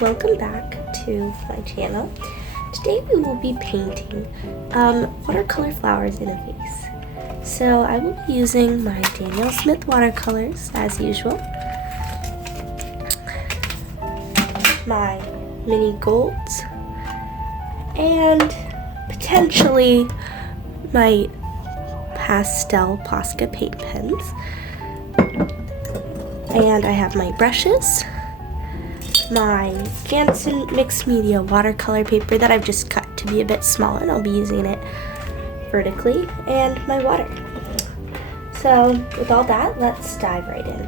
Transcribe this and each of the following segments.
Welcome back to my channel. Today we will be painting watercolor flowers in a vase. So I will be using my Daniel Smith watercolors as usual, my mini golds, and potentially my pastel Posca paint pens. And I have my brushes, my Jansen mixed media watercolor paper that I've just cut to be a bit smaller, and I'll be using it vertically, and my water. So with all that, let's dive right in.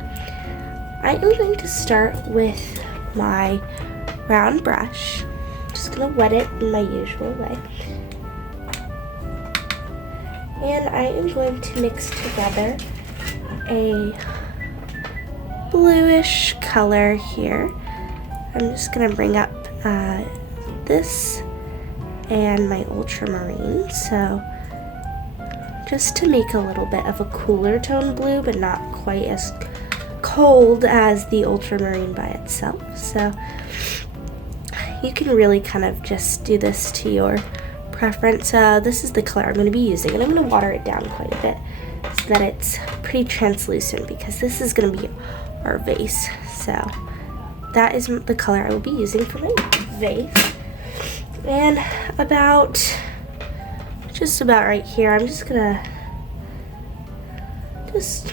I am going to start with my round brush. I'm just going to wet it in my usual way. And I am going to mix together a bluish color here. I'm just going to bring up this and my ultramarine, so just to make a little bit of a cooler tone blue, but not quite as cold as the ultramarine by itself. So you can really kind of just do this to your preference. This is the color I'm going to be using, and I'm going to water it down quite a bit so that it's pretty translucent, because this is going to be our vase. So that is the color I will be using for my vase. And just about right here, I'm just gonna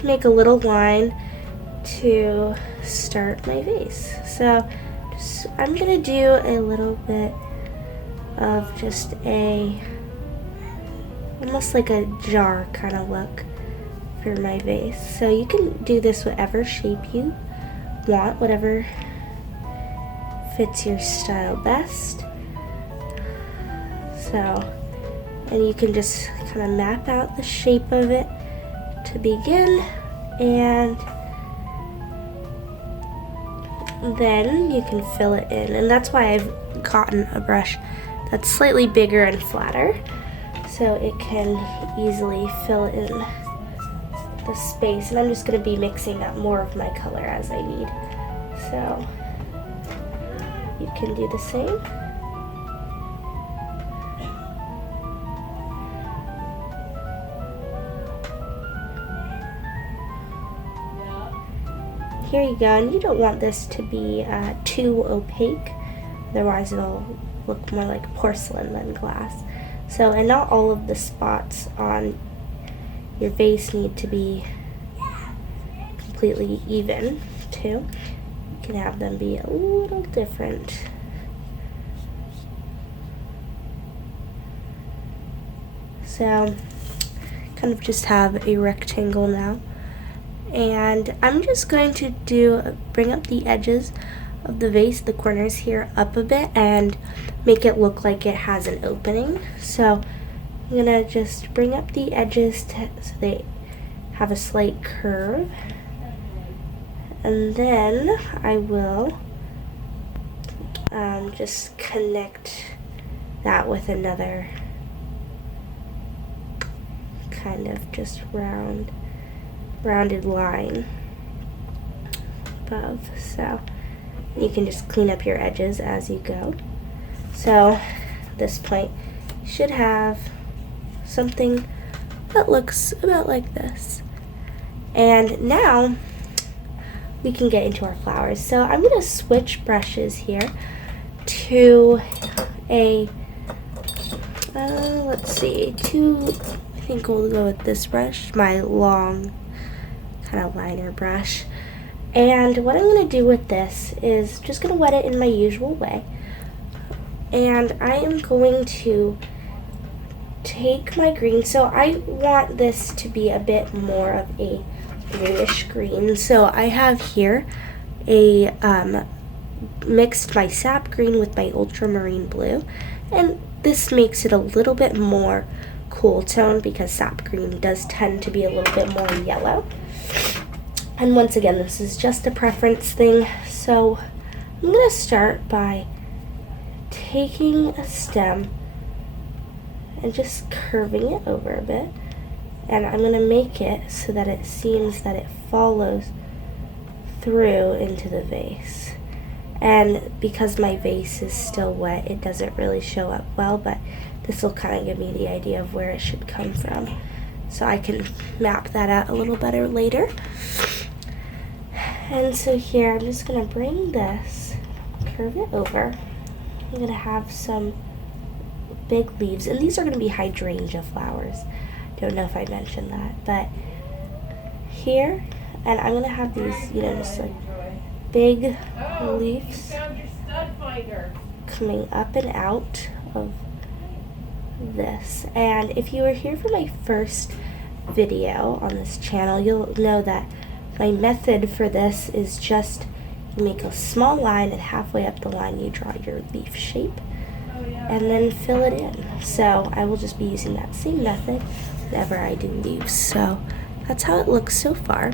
make a little line to start my vase. So I'm gonna do a little bit of just almost like a jar kind of look for my vase. So you can do this whatever shape you want, whatever fits your style best. So, and you can just kind of map out the shape of it to begin, and then you can fill it in. And that's why I've gotten a brush that's slightly bigger and flatter, so it can easily fill in the space. And I'm just going to be mixing up more of my color as I need. So you can do the same. Here you go, and you don't want this to be too opaque, otherwise it'll look more like porcelain than glass. So, and not all of the spots on your vase need to be completely even too. You can have them be a little different. So kind of just have a rectangle now, and I'm just going to bring up the edges of the vase, the corners here, up a bit, and make it look like it has an opening. So I'm gonna just bring up the edges so they have a slight curve. And then I will just connect that with another kind of just rounded line above. So you can just clean up your edges as you go. So at this point, you should have something that looks about like this. And now we can get into our flowers. So I'm going to switch brushes here to I think we'll go with this brush, my long kind of liner brush. And what I'm going to do with this is just going to wet it in my usual way. And I am going to take my green. So I want this to be a bit more of a bluish green. So I have here mixed my sap green with my ultramarine blue, and this makes it a little bit more cool tone, because sap green does tend to be a little bit more yellow. And once again, this is just a preference thing. So I'm going to start by taking a stem and just curving it over a bit, and I'm going to make it so that it seems that it follows through into the vase. And because my vase is still wet, it doesn't really show up well, but this will kind of give me the idea of where it should come from. So I can map that out a little better later. And so here, I'm just going to bring this, curve it over. I'm going to have some big leaves, and these are going to be hydrangea flowers. Don't know if I mentioned that, but here, and I'm going to have these, you know, just like big leaves coming up and out of this. And if you were here for my first video on this channel, you'll know that my method for this is just you make a small line, and halfway up the line you draw your leaf shape and then fill it in. So I will just be using that same method whenever I do leaves. So that's how it looks so far.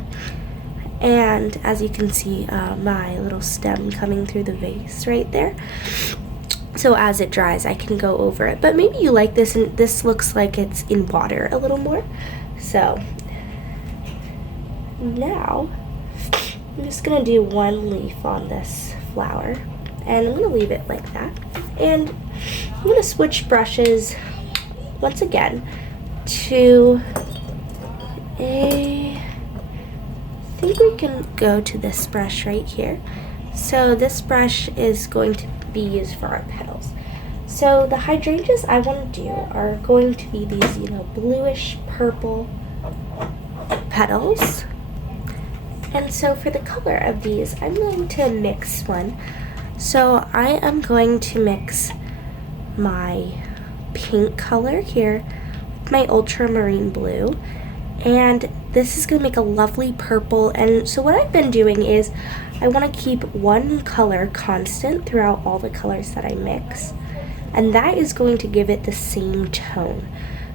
And as you can see, my little stem coming through the vase right there. So as it dries, I can go over it. But maybe you like this, and this looks like it's in water a little more. So now I'm just going to do one leaf on this flower, and I'm going to leave it like that. And I'm going to switch brushes once again to I think we can go to this brush right here. So this brush is going to be used for our petals. So the hydrangeas I want to do are going to be these, you know, bluish purple petals. And so for the color of these, I'm going to mix one. So I am going to mix my pink color here with my ultramarine blue, and this is going to make a lovely purple. And so what I've been doing is I want to keep one color constant throughout all the colors that I mix, and that is going to give it the same tone.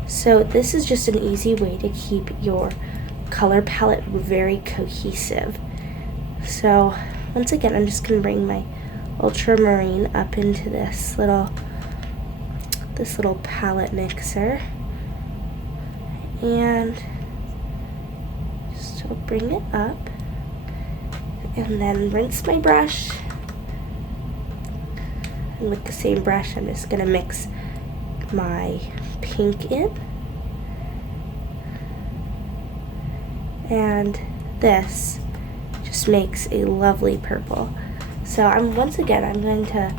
So this is just an easy way to keep your color palette very cohesive. So once again, I'm just going to bring my ultramarine up into this little palette mixer, and just bring it up, and then rinse my brush. And with the same brush, I'm just going to mix my pink in. And this just makes a lovely purple. So I'm going to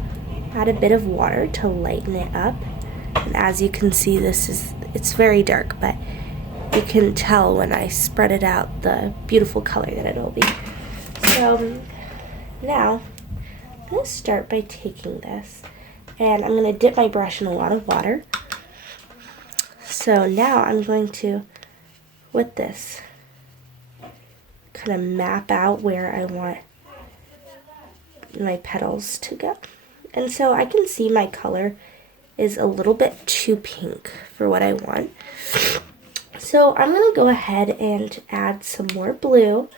add a bit of water to lighten it up. And as you can see, it's very dark, but you can tell when I spread it out the beautiful color that it'll be. So now I'm going to start by taking this, and I'm going to dip my brush in a lot of water. So now I'm going to, with this, kind of map out where I want my petals to go. And so I can see my color is a little bit too pink for what I want. So I'm going to go ahead and add some more blue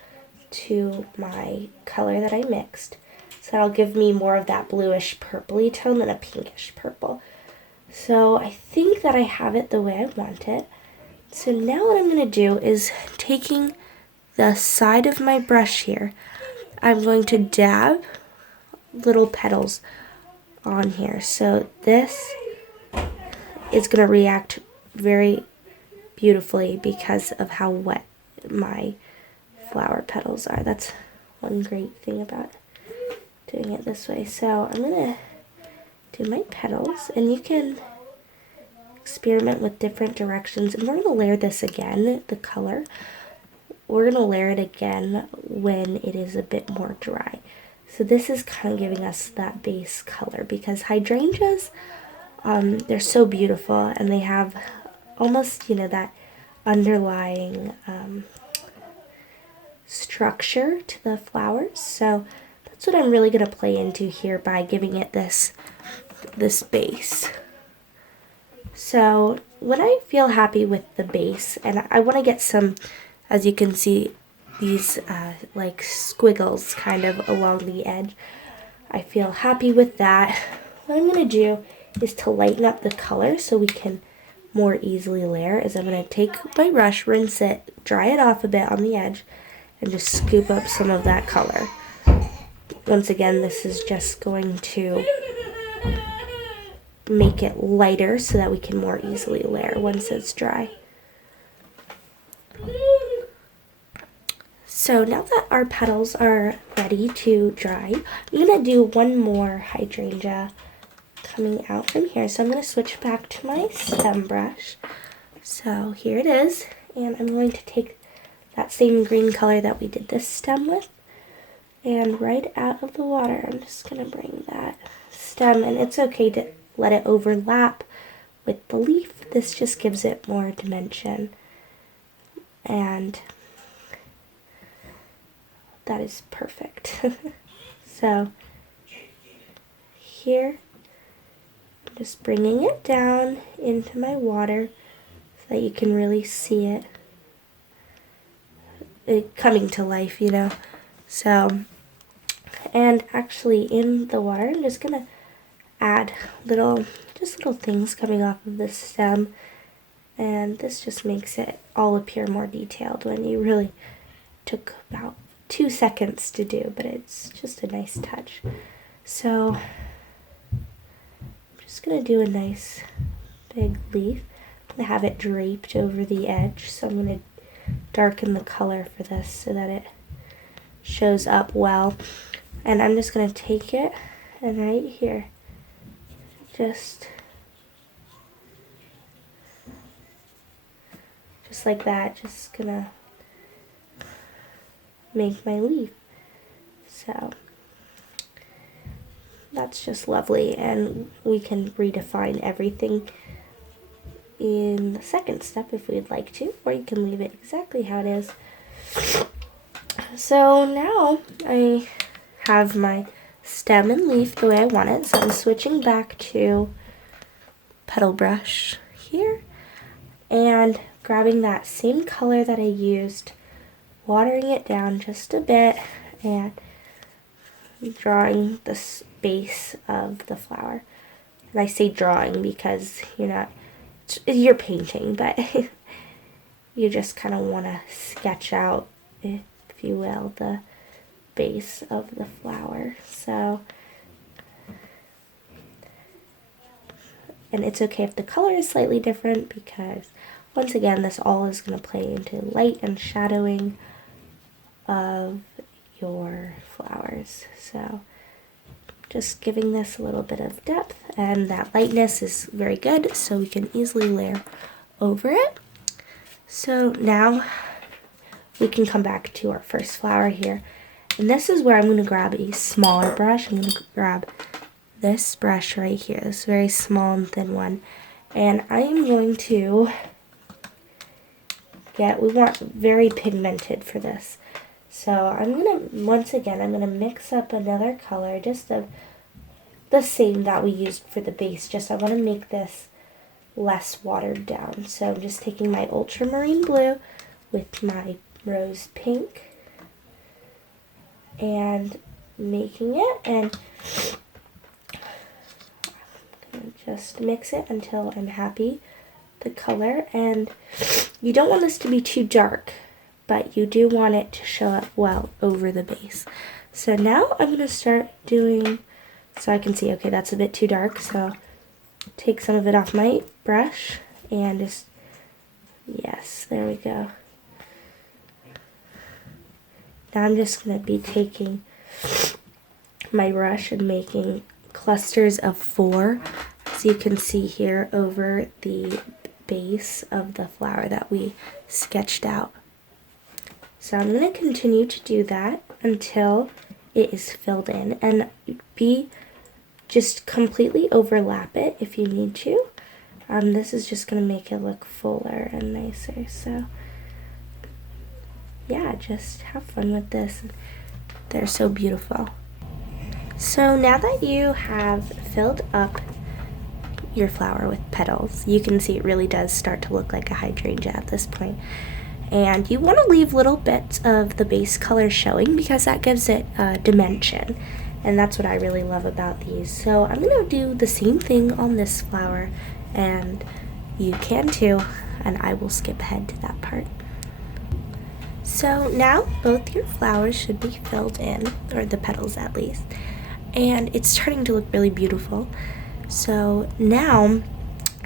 to my color that I mixed. So that'll give me more of that bluish purpley tone than a pinkish purple. So I think that I have it the way I want it. So now what I'm going to do is taking the side of my brush here, I'm going to dab little petals on here. So this is going to react very beautifully because of how wet my flower petals are. That's one great thing about doing it this way. So I'm going to do my petals, and you can experiment with different directions. And we're going to layer this again, the color. We're going to layer it again when it is a bit more dry. So this is kind of giving us that base color, because hydrangeas, they're so beautiful, and they have almost, you know, that underlying structure to the flowers. So that's what I'm really going to play into here by giving it this base. So when I feel happy with the base, and I want to get some, as you can see, these like squiggles kind of along the edge, I feel happy with that. What I'm going to do is to lighten up the color so we can more easily layer, is I'm going to take my brush, rinse it, dry it off a bit on the edge, and just scoop up some of that color. once again, this is just going to make it lighter so that we can more easily layer once it's dry. So now that our petals are ready to dry, I'm going to do one more hydrangea coming out from here. So I'm going to switch back to my stem brush. So here it is, and I'm going to take that same green color that we did this stem with, and right out of the water, I'm just going to bring that stem, and it's okay to let it overlap with the leaf. This just gives it more dimension, and that is perfect. So here, I'm just bringing it down into my water so that you can really see it coming to life, you know. So, and actually in the water, I'm just gonna add little things coming off of this stem, and this just makes it all appear more detailed when you really took about 2 seconds to do, but it's just a nice touch. So I'm just gonna do a nice big leaf. I'm gonna have it draped over the edge, so I'm gonna darken the color for this so that it shows up well. And I'm just gonna take it and right here, just like that, just gonna make my leaf. So that's just lovely, and we can redefine everything in the second step if we'd like to, or you can leave it exactly how it is. So now I have my stem and leaf the way I want it, so I'm switching back to petal brush here and grabbing that same color that I used, watering it down just a bit, and drawing the base of the flower. And I say drawing because you're painting, but you just kind of want to sketch out, if you will, the base of the flower. So, and it's okay if the color is slightly different, because once again, this all is going to play into light and shadowing of your flowers. So just giving this a little bit of depth, and that lightness is very good, so we can easily layer over it. So now we can come back to our first flower here, and this is where I'm going to grab a smaller brush. I'm going to grab this brush right here, this very small and thin one, and I am going to we want very pigmented for this. So I'm going to, once again, I'm going to mix up another color, just of the same that we used for the base, just I want to make this less watered down. So I'm just taking my ultramarine blue with my rose pink and making it, and I'm going to just mix it until I'm happy the color. And you don't want this to be too dark, but you do want it to show up well over the base. So now I'm going to start doing, so I can see, okay, that's a bit too dark, so take some of it off my brush and just, yes, there we go. Now I'm just going to be taking my brush and making clusters of 4, as you can see here, over the base of the flower that we sketched out. So I'm going to continue to do that until it is filled in, and just completely overlap it if you need to. This is just going to make it look fuller and nicer. So yeah, just have fun with this. They're so beautiful. So now that you have filled up your flower with petals, you can see it really does start to look like a hydrangea at this point. And you want to leave little bits of the base color showing, because that gives it dimension. And that's what I really love about these. So I'm going to do the same thing on this flower, and you can too, and I will skip ahead to that part. So now both your flowers should be filled in, or the petals at least, and it's starting to look really beautiful. So now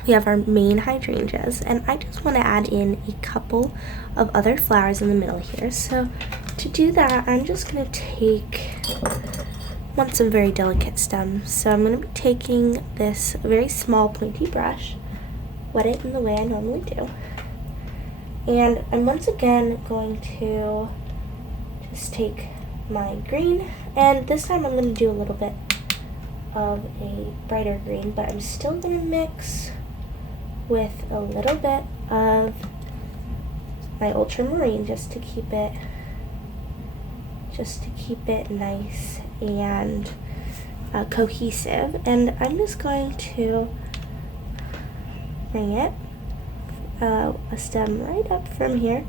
we have our main hydrangeas, and I just want to add in a couple of other flowers in the middle here. So to do that, I'm just going to want some very delicate stems. So I'm going to be taking this very small pointy brush, wet it in the way I normally do, and I'm once again going to just take my green, and this time I'm going to do a little bit of a brighter green, but I'm still going to mix with a little bit of my ultramarine just to keep it nice and cohesive. And I'm just going to bring it a stem right up from here,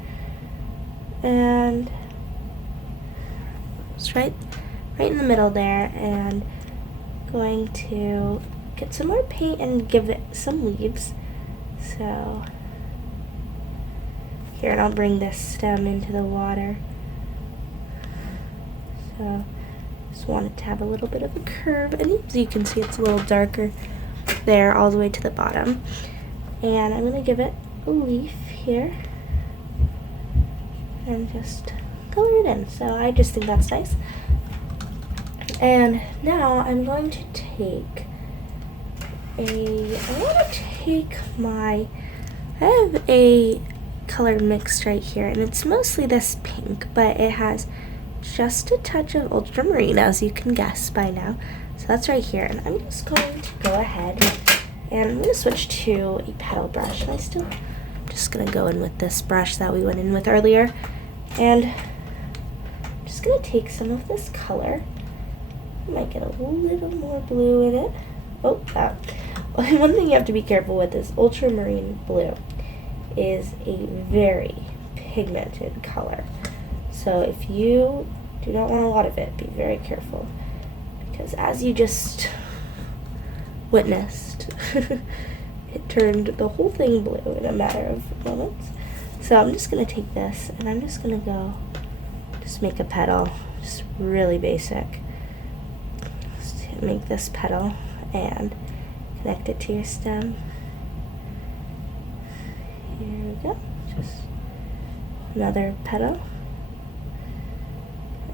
and it's right in the middle there, and going to get some more paint and give it some leaves. So here, and I'll bring this stem into the water. So just want it to have a little bit of a curve, and as you can see, it's a little darker there all the way to the bottom. And I'm going to give it a leaf here and just color it in. So I just think that's nice. And now I'm going to take I have a color mixed right here, and it's mostly this pink, but it has just a touch of ultramarine, as you can guess by now. So that's right here, and I'm just going to go ahead and I'm going to switch to a petal brush. And I'm just going to go in with this brush that we went in with earlier, and I'm just going to take some of this color. I might get a little more blue in it. Oh, one thing you have to be careful with is ultramarine blue is a very pigmented color. So if you do not want a lot of it, be very careful, because as you just witnessed, it turned the whole thing blue in a matter of moments. So I'm just going to take this, and I'm just going to just make a petal, just really basic. Just make this petal and connect it to your stem. Here we go. Just another petal.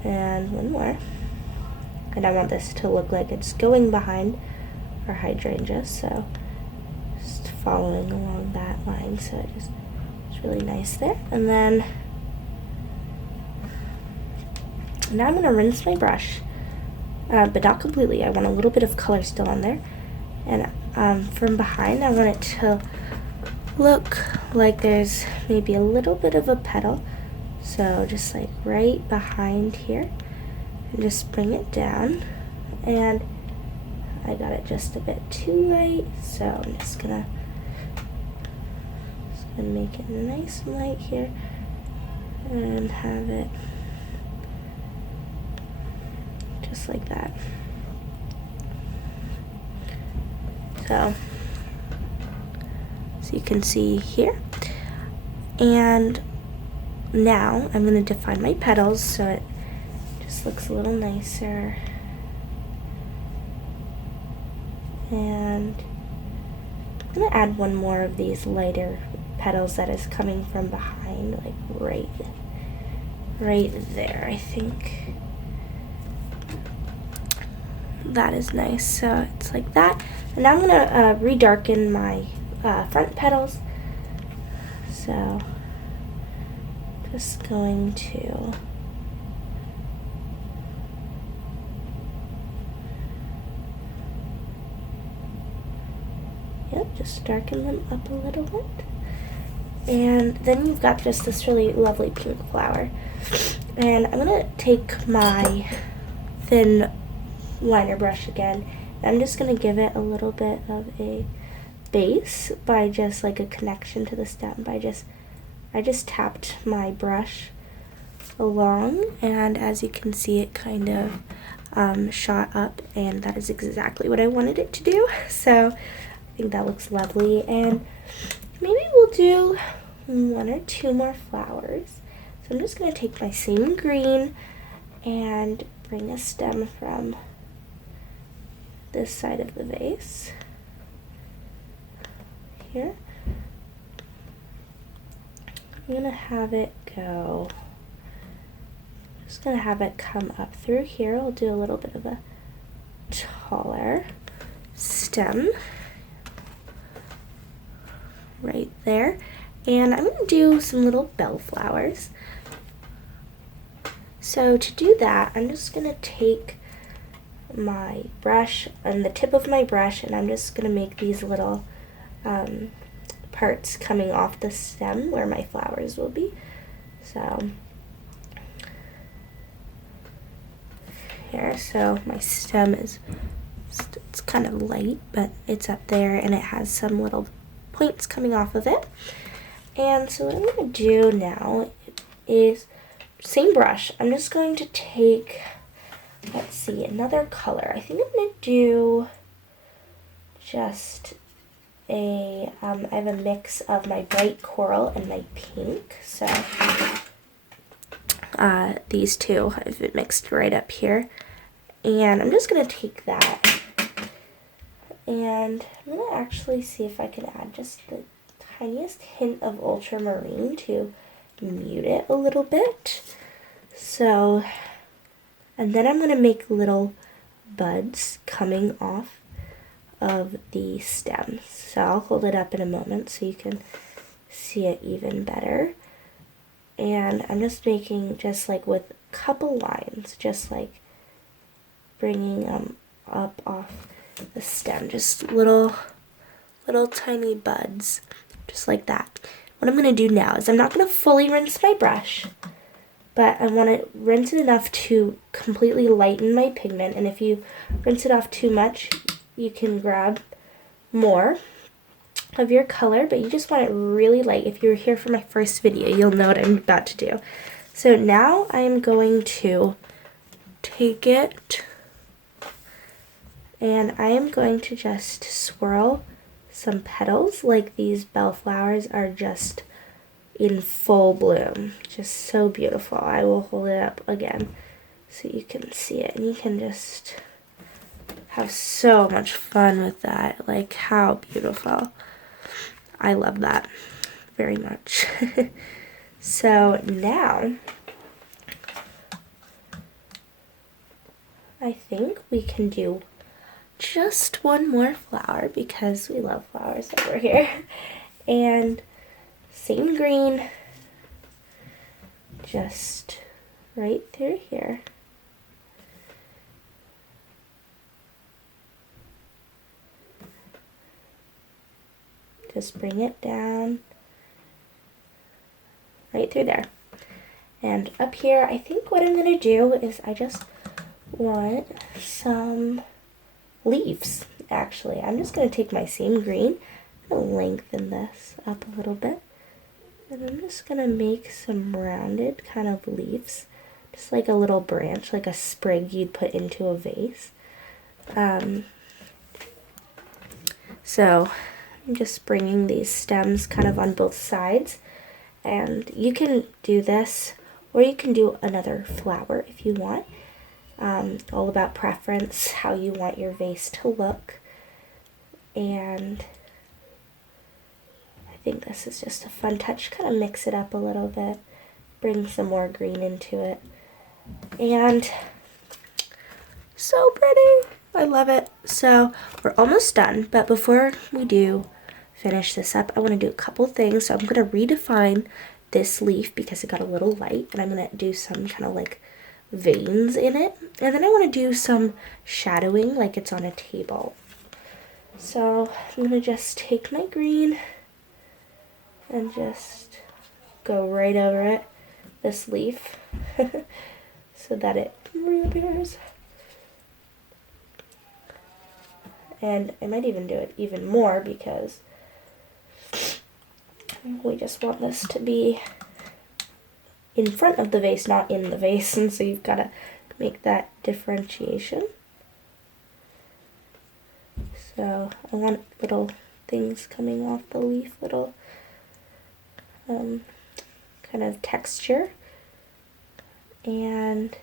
And one more. And I want this to look like it's going behind our hydrangea, so just following along that line. So it's really nice there. And then now I'm going to rinse my brush, but not completely. I want a little bit of color still on there. And from behind, I want it to look like there's maybe a little bit of a petal. So just like right behind here, and just bring it down. And I got it just a bit too light, so I'm just gonna make it nice and light here, and have it just like that. So you can see here. And now I'm going to define my petals so it just looks a little nicer. And I'm going to add one more of these lighter petals that is coming from behind, like right there. I think that is nice. So it's like that. And now I'm going to redarken my front petals. So just going to just darken them up a little bit. And then you've got just this really lovely pink flower. And I'm going to take my thin liner brush again. I'm just going to give it a little bit of a base by just like a connection to the stem. I just tapped my brush along, and as you can see, it kind of shot up, and that is exactly what I wanted it to do. So I think that looks lovely, and maybe we'll do one or two more flowers. So I'm just going to take my same green and bring a stem from this side of the vase here. I'm going to have it go, just going to have it come up through here. I'll do a little bit of a taller stem right there. And I'm going to do some little bellflowers. So to do that, I'm just going to take my brush and the tip of my brush, and I'm just going to make these little parts coming off the stem where my flowers will be. So here, so my stem is, it's kind of light, but it's up there and it has some little points coming off of it. And so what I'm going to do now is, same brush, I'm just going to take, let's see, another color. I think I'm going to do just a, I have a mix of my bright coral and my pink. So these two have been mixed right up here. And I'm just going to take that, and I'm going to actually see if I can add just the tiniest hint of ultramarine to mute it a little bit. So, and then I'm going to make little buds coming off of the stems. So I'll hold it up in a moment so you can see it even better. And I'm just making, just like with a couple lines, just like bringing them up off the stem, just little tiny buds, just like that. What I'm going to do now is I'm not going to fully rinse my brush, but I want to rinse it enough to completely lighten my pigment. And if you rinse it off too much, you can grab more of your color, but you just want it really light. If you're here for my first video, you'll know what I'm about to do. So now I am going to take it and I am going to just swirl some petals like these bellflowers are just in full bloom. Just so beautiful. I will hold it up again so you can see it, and you can just have so much fun with that. Like, how beautiful. I love that very much. So now I think we can do just one more flower because we love flowers over here. And same green, just right through here. Just bring it down right through there. And up here, I think what I'm going to do is I just want some leaves, actually. I'm just going to take my same green and lengthen this up a little bit. And I'm just going to make some rounded kind of leaves, just like a little branch, like a sprig you'd put into a vase. So I'm just bringing these stems kind of on both sides. And you can do this, or you can do another flower if you want. All about preference, how you want your vase to look. And I think this is just a fun touch. Kind of mix it up a little bit, bring some more green into it. And so pretty. I love it. So we're almost done, but before we do finish this up, I want to do a couple things. So I'm going to redefine this leaf because it got a little light, and I'm going to do some kind of like veins in it, and then I want to do some shadowing like it's on a table. So I'm going to just take my green and just go right over it, this leaf, so that it reappears. And I might even do it even more because we just want this to be in front of the vase, not in the vase, and so you've got to make that differentiation. So I want little things coming off the leaf, little kind of texture And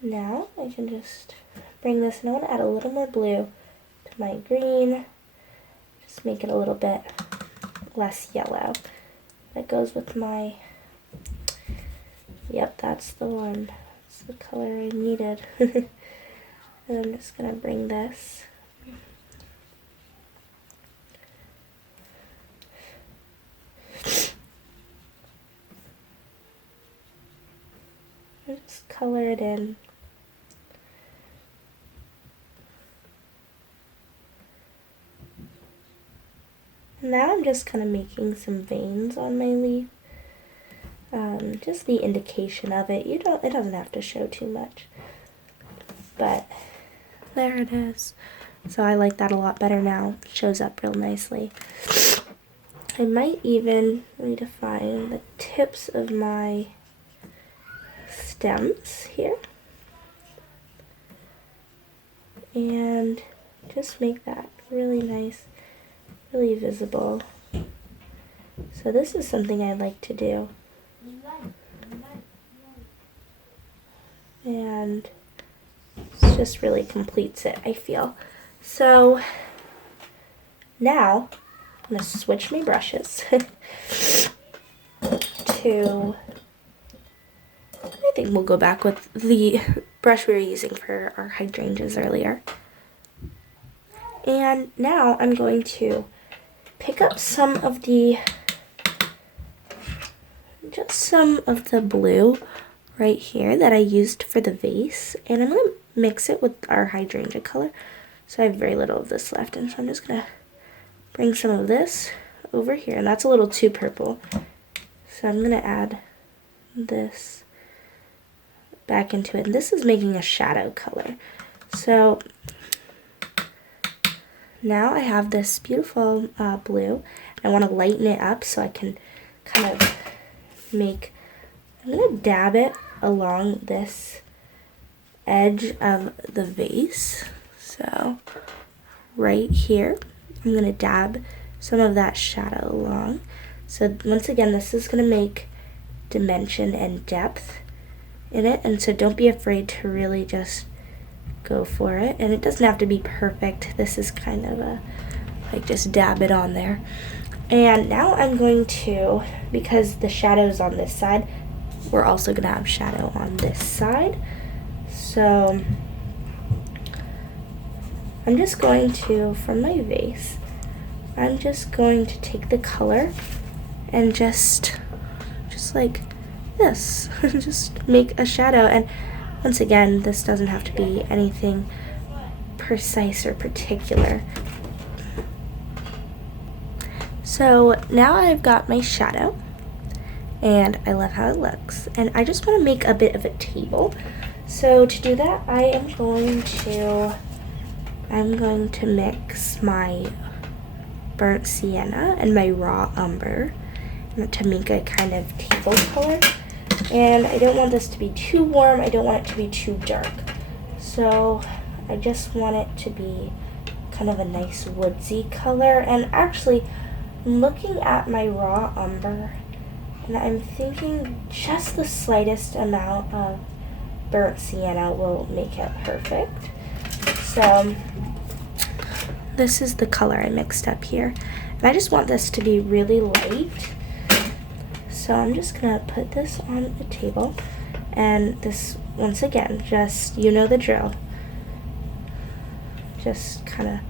now I can just bring this, and I want to add a little more blue to my green. Just make it a little bit less yellow. That goes with my, yep, that's the one. That's the color I needed. And I'm just going to bring this. And just color it in. Now I'm just kind of making some veins on my leaf. Just the indication of it. It doesn't have to show too much. But there it is. So I like that a lot better now. It shows up real nicely. I might even redefine the tips of my stems here. And just make that really nice, really visible. So this is something I like to do. And it just really completes it, I feel. So now I'm going to switch my brushes to, I think we'll go back with the brush we were using for our hydrangeas earlier. And now I'm going to pick up some of the blue right here that I used for the vase, and I'm going to mix it with our hydrangea color. So I have very little of this left, and so I'm just going to bring some of this over here, and that's a little too purple. So I'm going to add this back into it, and this is making a shadow color. So now I have this beautiful blue. I want to lighten it up so I can kind of make, I'm going to dab it along this edge of the vase. So right here, I'm going to dab some of that shadow along. So once again, this is going to make dimension and depth in it, and so don't be afraid to really just go for it. And it doesn't have to be perfect. This is kind of a, like, just dab it on there. And now I'm going to, because the shadow's on this side, we're also going to have shadow on this side. So I'm just going to, from my vase, I'm just going to take the color and just like this, just make a shadow. And once again, this doesn't have to be anything precise or particular. So now I've got my shadow, and I love how it looks. And I just want to make a bit of a table. So to do that, I'm going to mix my burnt sienna and my raw umber to make a kind of table color. And I don't want this to be too warm, I don't want it to be too dark. So I just want it to be kind of a nice woodsy color. And actually, I'm looking at my raw umber, and I'm thinking just the slightest amount of burnt sienna will make it perfect. So this is the color I mixed up here. And I just want this to be really light. So I'm just going to put this on the table. And this, once again, just, you know the drill. Just kind of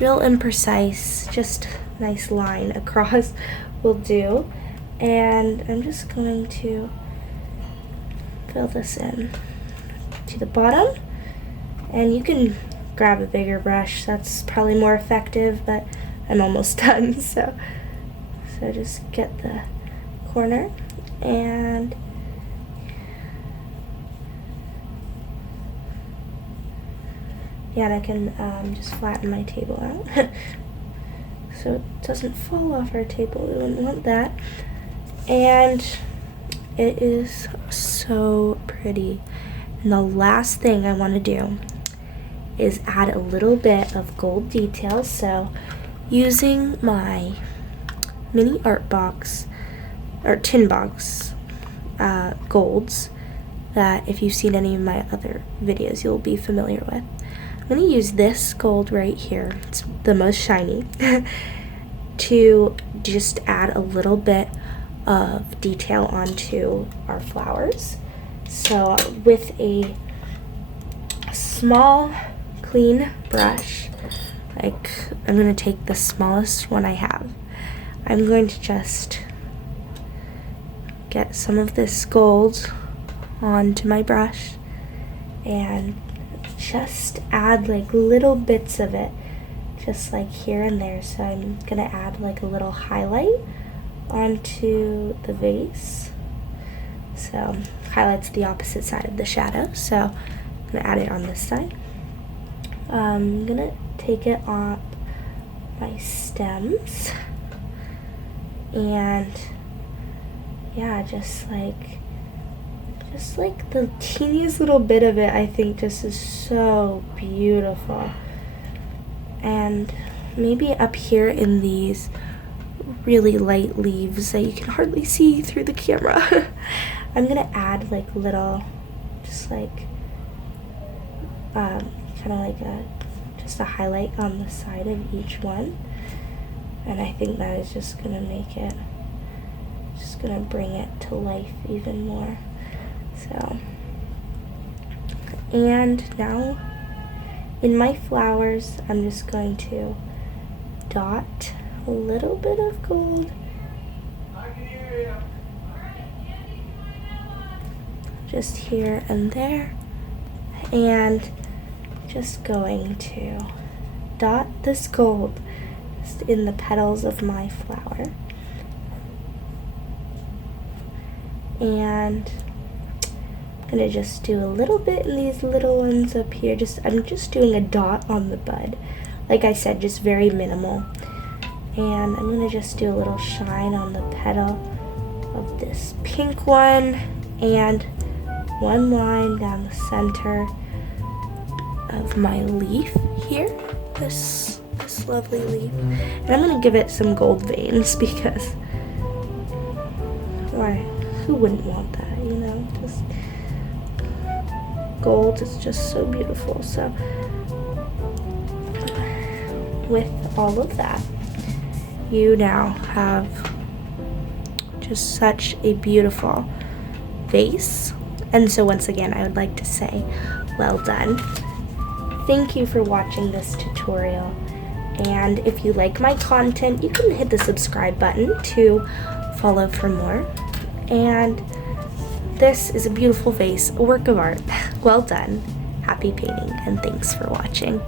real imprecise, just nice line across will do. And I'm just going to fill this in to the bottom. And you can grab a bigger brush, that's probably more effective, but I'm almost done. So just get the corner, and yeah, and I can just flatten my table out so it doesn't fall off our table. We wouldn't want that. And it is so pretty. And the last thing I want to do is add a little bit of gold details. So using my mini art box, or tin box golds that if you've seen any of my other videos you'll be familiar with. I'm going to use this gold right here, it's the most shiny, to just add a little bit of detail onto our flowers. So with a small clean brush, like I'm going to take the smallest one I have, I'm going to just get some of this gold onto my brush and just add like little bits of it, just like here and there. So I'm gonna add like a little highlight onto the vase. So highlight's the opposite side of the shadow, so I'm gonna add it on this side. I'm gonna take it on my stems, and yeah, just like the teeniest little bit of it, I think just is so beautiful. And maybe up here in these really light leaves that you can hardly see through the camera, I'm gonna add like little, just like kind of like just a highlight on the side of each one. And I think that is just gonna make it, just gonna bring it to life even more. So, and now in my flowers, I'm just going to dot a little bit of gold just here and there, and just going to dot this gold just in the petals of my flower. And I'm gonna just do a little bit in these little ones up here. I'm just doing a dot on the bud. Like I said, just very minimal. And I'm gonna just do a little shine on the petal of this pink one, and one line down the center of my leaf here. This lovely leaf. And I'm gonna give it some gold veins because who wouldn't want that, you know? Just gold is just so beautiful. So with all of that, you now have just such a beautiful vase. And so once again, I would like to say, well done. Thank you for watching this tutorial. And if you like my content, you can hit the subscribe button to follow for more. And this is a beautiful vase, a work of art. Well done. Happy painting, and thanks for watching.